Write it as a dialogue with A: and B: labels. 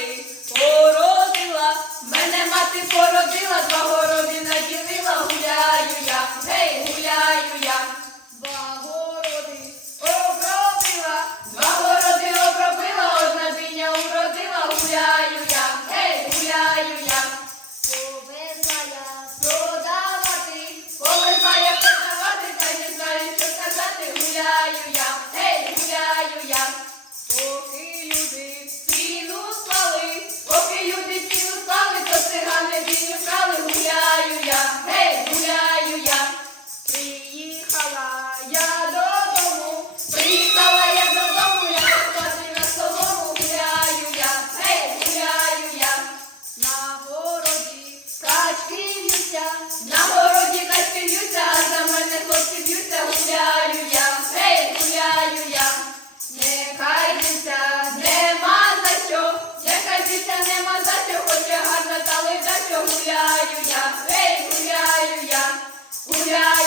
A: мати породила, мене мати породила два нема за сьогодні гарна, та лежать, гуляю я, гей, гуляю я, гуляю.